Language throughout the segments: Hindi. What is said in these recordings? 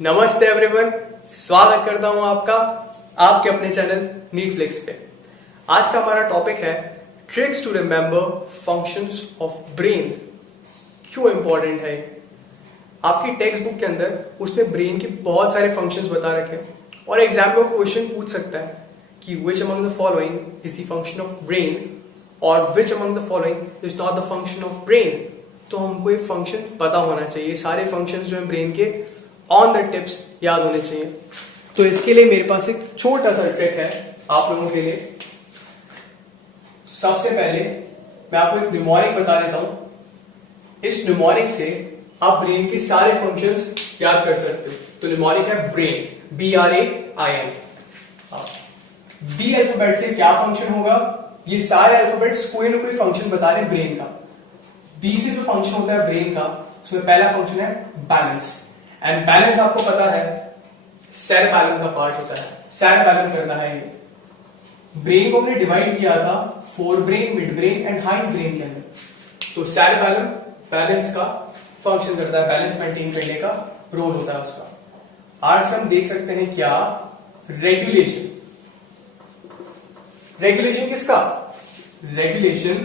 नमस्ते एवरीवन, स्वागत करता हूं आपका आपके अपने चैनल नीटफ्लिक्स पे। आज का हमारा टॉपिक है tricks to remember functions of brain. क्यों इंपॉर्टेंट है? आपकी टेक्स्ट बुक के अंदर उसने ब्रेन के बहुत सारे फंक्शंस बता रखे हैं और एग्जाम में क्वेश्चन पूछ सकता है कि which among the following is the function of brain और which among the following is not the function of brain. तो हमको एक फंक्शन पता होना चाहिए, सारे फंक्शंस जो है ब्रेन के ऑन द टिप्स याद होने चाहिए। तो इसके लिए मेरे पास एक छोटा सा ट्रिक है आप लोगों के लिए। सबसे पहले मैं आपको एक न्यूमेरिक बता देता हूं। इस न्यूमेरिक से आप ब्रेन के सारे फंक्शंस याद कर सकते हो। तो न्यूमेरिक है ब्रेन, BRAIN। बी अल्फाबेट से क्या फंक्शन होगा? ये सारे अल्फाबेट्स कोई ना कोई फंक्शन बता रहे ब्रेन का। बी से जो फंक्शन होता है ब्रेन का, उसमें पहला फंक्शन है बैलेंस। एंड बैलेंस आपको पता है सेरेबैलम का पार्ट होता है, सेरेबैलम करता है ये। ब्रेन को हमने डिवाइड किया था fore brain, mid brain and hind brain के अंदर। तो सेरेबैलम बैलेंस का फंक्शन करता है, बैलेंस मेंटेन करने का रोल होता है उसका। आज हम देख सकते हैं क्या? रेगुलेशन। रेगुलेशन किसका? रेगुलेशन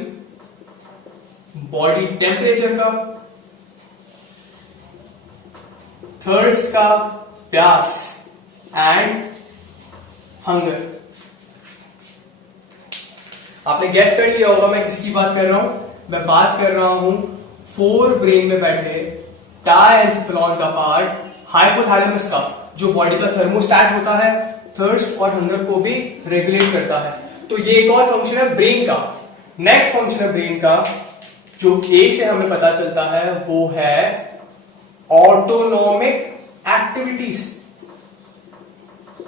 बॉडी टेम्परेचर का, थर्स्ट का, प्यास एंड हंगर। आपने गैस कर लिया होगा मैं किसकी बात कर रहा हूं। मैं बात कर रहा हूं फोर ब्रेन में बैठे डायएन्सेफेलॉन का पार्ट, हाइपोथैलेमस का, जो बॉडी का थर्मोस्टैट होता है, थर्स्ट और हंगर को भी रेगुलेट करता है। तो ये एक और फंक्शन है ब्रेन का। नेक्स्ट फंक्शन है ब्रेन का जो ए से हमें पता चलता है, वो है ऑटोनॉमिक एक्टिविटीज।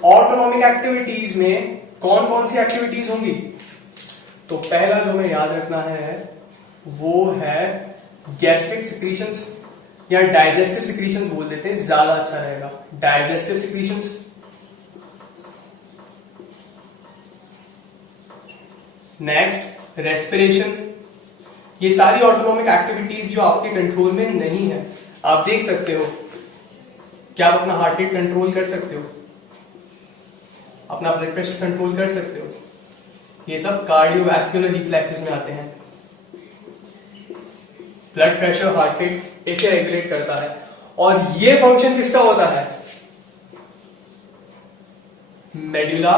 ऑटोनॉमिक एक्टिविटीज में कौन कौन सी एक्टिविटीज होंगी? तो पहला जो हमें याद रखना है वो है गैस्ट्रिक सिक्रीशंस या डाइजेस्टिव सिक्रीशंस बोल देते हैं, ज्यादा अच्छा रहेगा। Digestive secretions, next respiration. ये सारी ऑटोनॉमिक एक्टिविटीज जो आपके कंट्रोल में नहीं है। आप देख सकते हो क्या आप अपना हार्ट रेट कंट्रोल कर सकते हो, अपना ब्लड प्रेशर कंट्रोल कर सकते हो। ये सब कार्डियोवैस्कुलर रिफ्लेक्सेस में आते हैं। ब्लड प्रेशर, हार्ट रेट इसे रेगुलेट करता है। और ये फंक्शन किसका होता है? मेडुला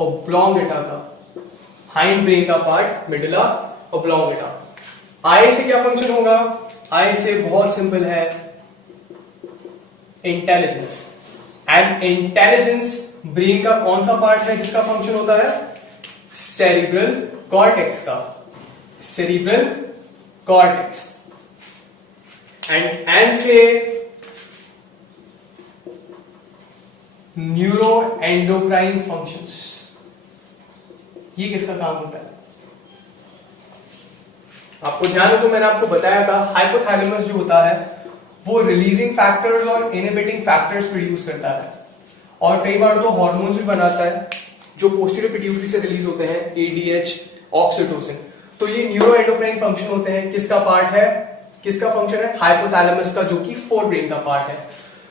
ऑब्लोंगेटा का, हाइंड ब्रेन का पार्ट मेडुला ऑब्लोंगेटा। आई से क्या फंक्शन होगा? आई से बहुत सिंपल है, इंटेलिजेंस। एंड इंटेलिजेंस ब्रेन का कौन सा पार्ट है जिसका फंक्शन होता है? सेरिब्रल कॉर्टेक्स का, सेरिब्रल कॉर्टेक्स। एंड एन से न्यूरो एंडोक्राइन फंक्शंस। ये किसका काम होता है? आपको ध्यान हो तो मैंने आपको बताया था हाइपोथैलेमस जो होता है वो रिलीजिंग फैक्टर्स और इनहिबिटिंग फैक्टर्स प्रोड्यूस करता है और कई बार तो हार्मोन्स भी बनाता है जो पोस्टीरियर पिट्यूटरी से रिलीज होते हैं, ADH, ऑक्सीटोसिन। तो ये न्यूरो एंडोक्राइन फंक्शन होते हैं। किसका पार्ट है? किसका फंक्शन है? हाइपोथैलेमस का, जो कि फोर ब्रेन का पार्ट है।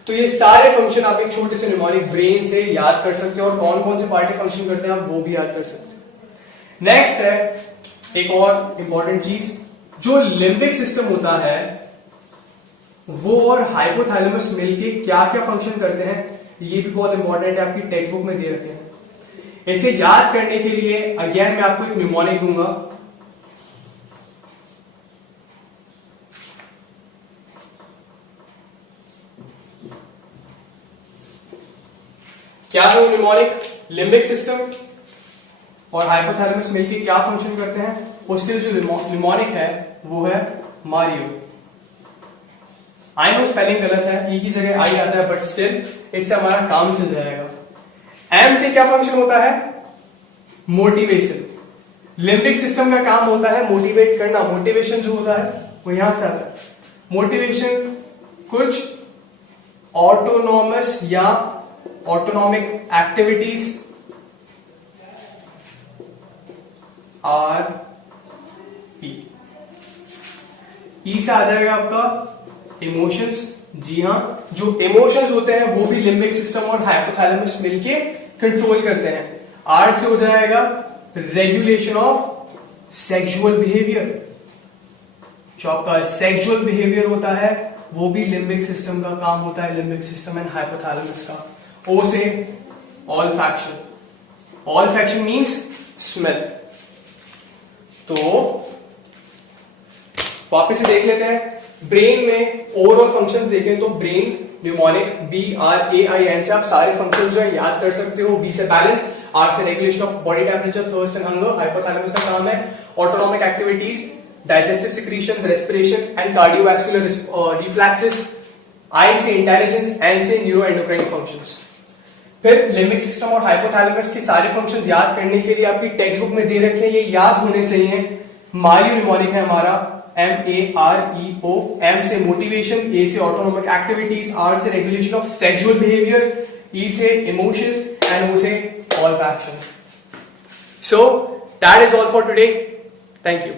तो ये सारे फंक्शन आप एक छोटे से न्यूमेरिक ब्रेन से याद कर सकते हो और कौन कौन से पार्ट फंक्शन करते हैं आप वो भी याद कर सकते हो। नेक्स्ट है एक और इंपॉर्टेंट चीज, जो लिम्बिक सिस्टम होता है वो और हाइपोथैलेमस मिलके क्या क्या फंक्शन करते हैं, ये भी बहुत इंपॉर्टेंट है, आपकी टेक्स्ट बुक में दे रखे हैं। इसे याद करने के लिए अगेन मैं आपको एक न्यूमेरिक दूंगा। क्या है वो न्यूमेरिक? लिम्बिक सिस्टम और हाइपोथैलेमस मिलके क्या फंक्शन करते हैं, उसके लिए जो न्यूमेरिक है वो है मारियो। आई नो स्पेलिंग गलत है, ई की जगह आई आता है, बट स्टिल इससे हमारा काम चल जाएगा। एम से क्या फंक्शन होता है? मोटिवेशन। लिम्बिक सिस्टम का काम होता है मोटिवेट करना। मोटिवेशन जो होता है वो यहां से आता है। मोटिवेशन कुछ ऑटोनॉमस या ऑटोनॉमिक एक्टिविटीज आर पी। ई से आ जाएगा आपका इमोशंस। जी हाँ, जो इमोशंस होते हैं वो भी लिम्बिक सिस्टम और हाइपोथैलेमस मिलके कंट्रोल करते हैं। आर से हो जाएगा रेगुलेशन ऑफ सेक्सुअल बिहेवियर। जो आपका सेक्सुअल बिहेवियर होता है वो भी लिम्बिक सिस्टम का काम होता है, लिम्बिक सिस्टम एंड हाइपोथैलेमस का। ओ से ऑल्फैक्शन। Olfaction means smell. तो वापस से देख लेते हैं। ब्रेन में ओवरऑल फंक्शंस देखें तो ब्रेन न्यूमोनिक BRAIN से आप सारे फंक्शंस जो है याद कर सकते हो। B से बैलेंस, R से regulation of body temperature, thirst and hunger. Hypothalamus का काम है autonomic activities, digestive secretions, respiration and cardiovascular reflexes. I से इंटेलिजेंस, N से न्यूरो एंडोक्राइन फंक्शंस। फिर लिम्बिक सिस्टम और हाइपोथैलेमस के सारे फंक्शंस याद करने के लिए आपकी टेक्स्ट बुक में दे रखे हैं, ये याद होने चाहिए। मायो न्यूमोनिक है हमारा MAREO। M से मोटिवेशन, A से ऑटोनॉमिक एक्टिविटीज, R से regulation of sexual behaviour, E से इमोशंस एंड O से olfaction. So that is all for today. Thank you.